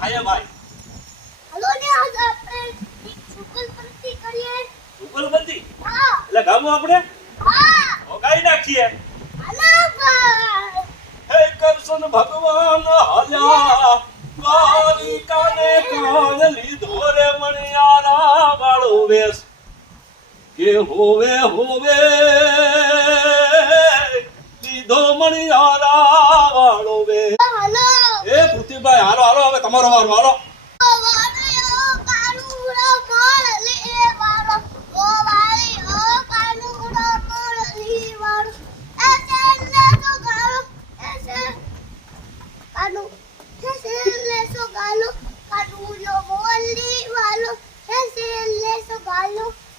થાય ભાઈ. હાલો ને આજ આપણે એક છુગલબંધી કરીએ. ઉગલબંધી હા. એટલે ગામમાં આપણે? હા. ઓગાઈ નાખીએ. હલો ભાઈ. હે કરસન ભગવાન હાલ્યા. મારી કાને કાન લીધો રે મણિયારા વાળો વેશ. કે હોવે હોવે લીધો મણિયારા ભાઈ હાલો હાલો હવે તમારો વારો હાલો Hello.